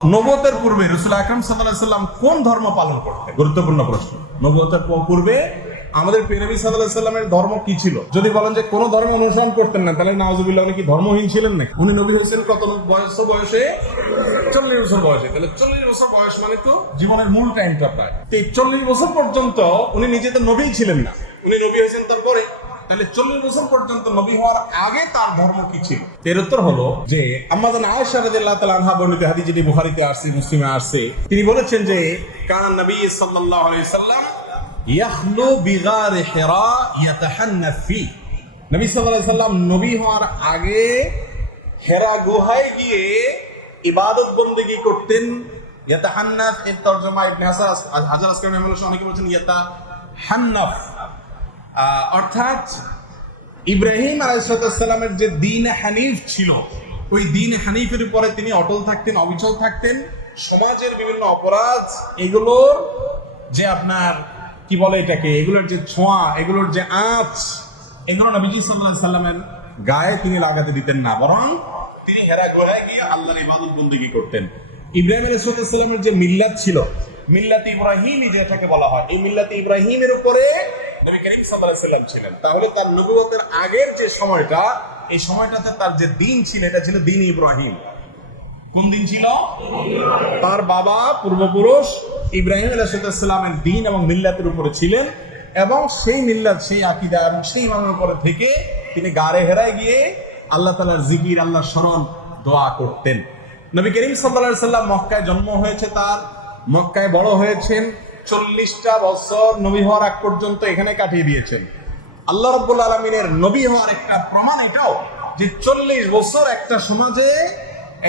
নবতের পূর্বে রসুল আকরম সাল্লাম কোন ধর্ম পালন করতেন? গুরুত্বপূর্ণ প্রশ্ন। নবতের পূর্বে আমাদের পেরবি সাল্লামের ধর্ম কি ছিল? যদি বলেন যে কোন ধর্ম অনুসরণ করতেন না তাহলে নাওজুবিল্লাহ উনি কি ধর্মহীন ছিলেন না উনি নবী হোসেন কত বয়স বয়সে? চল্লিশ বছর বয়সে। তাহলে চল্লিশ বছর বয়স মানে তো জীবনের মূল টাইমটা প্রায়। তো চল্লিশ বছর পর্যন্ত উনি নিজে তো নবীই ছিলেন না। উনি নবী হয়েছেন তারপরে? তাহলে চল্লিশ বছর পর্যন্ত নবী হওয়ার আগে তার ধর্ম কি ছিল? এর উত্তর হলো যে আম্মাজান আয়েশা রাদিয়াল্লাহু তাআলা আনহা বর্ণিত হাদিস যেটি বুখারীতে আসছে, মুসলিমে আসছে, তিনি বলেছেন যে, কানা নবী সাল্লাল্লাহু আলাইহি সাল্লাম ইয়াখলু বিগার হিরা ইয়াতাহান্নাফ ফি। নবী সাল্লাল্লাহু সাল্লাম নবী হওয়ার আগে হেরা গুহায় গিয়ে ইবাদত বন্দেগী করতেন। ইয়াতাহান্নাফ এর তরজমা ইবনে হাসার হাজার আসকার অনেকে বলছেন, ইয়াতাহান্নাফ। অর্থাৎ ইব্রাহিম আলাইসালামের যে দিন হানিফ ছিল, ওই দিন হানিফের উপরে তিনি অটল থাকতেন, অবিচল থাকতেন। সমাজের বিভিন্ন অপরাধ, এগুলোর যে আপনার, কি বলে এটাকে, এগুলোর যে ছোঁয়া, এগুলোর যে আঁচ, এগুলো নবীজি সাল্লাহ সাল্লামের গায়ে তিনি লাগাতে দিতেন না, বরং তিনি হেরা গোহায় গিয়ে আল্লাহর ইবাদত বন্দিগি করতেন। ইব্রাহিম আলাইসালামের যে মিল্লাত ছিল, মিল্লাত ইব্রাহিম যেটাকে বলা হয়, এই মিল্লাত ইব্রাহিমের উপরে নবী করিম সাল্লাল্লাহু আলাইহি সাল্লাম ছিলেন। তাহলে তার নবুয়তের আগের যে সময়টা এই সময়টাতে তার যে দিন ছিল এটা ছিল দিন ইব্রাহিম। কোন দিন ছিল? তার বাবা পূর্বপুরুষ ইব্রাহিম আলাইসাল্লামের দিন এবং মিল্লাতের উপরে ছিলেন এবং সেই মিল্লাত সেই আকিদা এবং সেই ইমামের উপরে থেকে তিনি গাড়ে হেরায় গিয়ে আল্লাহ তালার জিকির আল্লাহ স্মরণ দোয়া করতেন। নবী করিম সাল্লাহ সাল্লাম মক্কায় জন্ম হয়েছে তার। মক্কায় বড় হয়েছেন। চল্লিশটা বছর নবী হওয়ার আগ পর্যন্ত এখানে কাটিয়ে দিয়েছেন। আল্লাহ রব্বুল আলমিনের নবী হওয়ার একটা প্রমাণ এটাও যে চল্লিশ বছর একটা সমাজে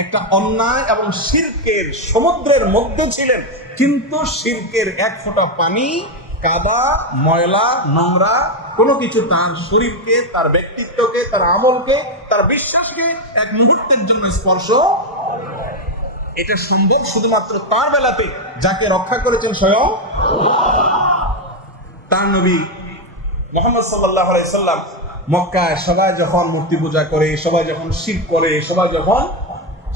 একটা অন্যায় এবং শিরকের সমুদ্রের মধ্যে ছিলেন, কিন্তু শিরকের এক ফোঁটা পানি, কাদা, ময়লা, নোংরা, কোনো কিছু তার শরীরকে, তার ব্যক্তিত্বকে, তার আমলকে, তার বিশ্বাসকে এক মুহূর্তের জন্য স্পর্শ এটা সম্ভব শুধুমাত্র তার বেলাতে যাকে রক্ষা করেছেন স্বয়ং তার নবী মোহাম্মদ সাল্লাহ সাল্লাম। মক্কায় সবাই যখন মূর্তি পূজা করে, সবাই যখন শির করে, সবাই যখন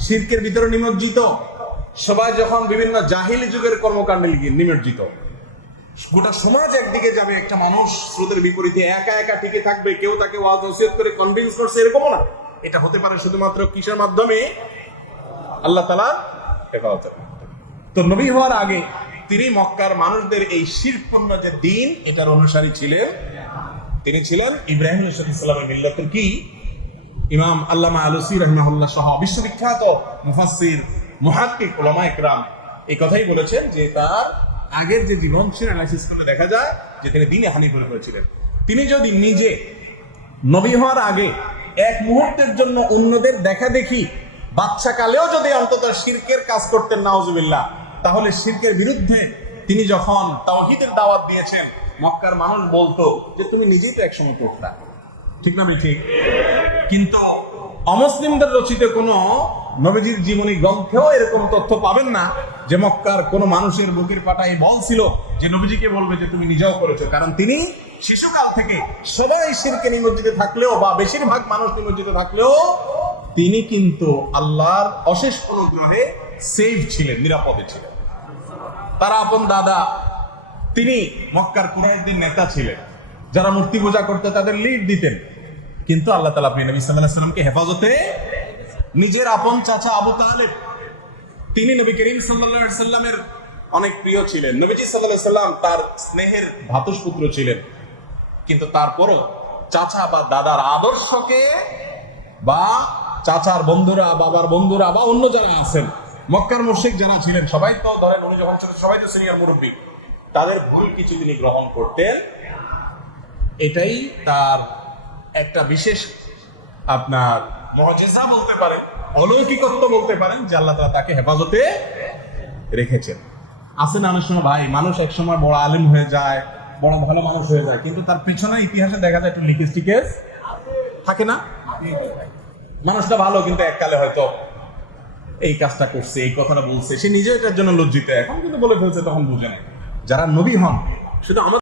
শিরকের ভিতরে নিমজ্জিত, সবাই যখন বিভিন্ন জাহিলি যুগের কর্মকাণ্ডে নিমজ্জিত। গোটা সমাজ একদিকে যাবে, একটা মানুষ স্রোতের বিপরীতে একা একা টিকে থাকবে, কেউ তাকে ওয়াজ করে কনভিন্স করছে, এরকমও না। এটা হতে পারে শুধুমাত্র কিসের মাধ্যমে? আল্লাহ তালা মাধ্যমে। তো নবী হওয়ার আগে তিনি মক্কার মানুষদের এই শিরপূর্ণ যে দিন, এটার অনুসারী ছিলেন। তিনি ছিলেন ইব্রাহিম ইসলামের মিল্লাতের কি? ইমাম আল্লামা আলুসি রহমাহুল্লাহ সহ বিশ্ববিখ্যাত মুফাসসির, মুহাক্কিক ওলামা ইকরাম এই কথাই বলেছেন যে তার আগের যে জীবন ছিল অ্যানালাইসিস করলে দেখা যায় যে তিনি দিনে হানি করে করেছিলেন তিনি যদি নিজে নবী হওয়ার আগে এক মুহূর্তের জন্য অন্যদের দেখা দেখি বাচ্চা কালেও যদি অন্তত শিরকের কাজ করতেন, নাউজুবিল্লাহ, তাহলে শিরকের বিরুদ্ধে তিনি যখন তাওহীদের দাওয়াত দিয়েছেন, মক্কার মানুষ বলতো যে, তুমি নিজেই তো একসময় করতা ঠিক না ঠিক। কিন্তু অমুসলিমদের রচিত কোনো নবীজির জীবনী গ্রন্থেও এরকম তথ্য পাবেন না যে, মক্কার কোনো মানুষের বুকের পাটায় বল ছিল যে, নবীজিকে বলবে যে, তুমি নিজেও করেছ। কারণ তিনি শিশুকাল থেকে সবাই শিরকে নিমজ্জিত থাকলেও বা বেশিরভাগ মানুষ নিমজ্জিত থাকলেও তিনি কিন্তু আল্লাহর অশেষ অনুগ্রহে সেফ ছিলেন, নিরাপদে ছিলেন। তার আপন দাদা, তিনি মক্কার কুরাইশদের নেতা ছিলেন, যারা মূর্তি পূজা করতে তাদের লিড দিতেন। কিন্তু আল্লাহ তালা প্রিয় নবী সাল্লামকে হেফাজতে নিজের আপন চাচা আবু তালেব, তিনি নবী করিম সাল্লাহ সাল্লামের অনেক প্রিয় ছিলেন। নবীজি সাল্লাহ সাল্লাম তার স্নেহের ভাতুষপুত্র ছিলেন। কিন্তু তারপরও চাচা বা দাদার আদর্শকে বা চাচার বন্ধুরা, বাবার বন্ধুরা বা অন্য যারা আছেন, মক্কার মুর্শিক যারা ছিলেন, সবাই তো ধরেন উনি যখন ছিলেন, সবাই তো সিনিয়র মুরব্বী। তাদের ভুল কিছু তিনি গ্রহণ করতেন। এটাই তার একটা বিশেষ আপনার মজেজা বলতে পারেন, অলৌকিকত্ব বলতে পারেন, যে আল্লাহ তাআলা তাকে হেফাজতে রেখেছেন। আছে না অনেক সময়, ভাই, মানুষ এক সময় বড় আলিম হয়ে যায়, বড় ভালো মানুষ হয়ে যায়, কিন্তু তার পিছনে ইতিহাসে দেখা যায় একটু লিকেজ টিকেজ থাকে না? মানুষটা ভালো, কিন্তু এককালে হয়তো এই কাজটা করছে, এই কথাটা বলছে। সে নিজে এটার জন্য লজ্জিত। এখন কিন্তু বলে ফেলছে, তখন বুঝে নাই। যারা নবী হন, শুধু আমাদের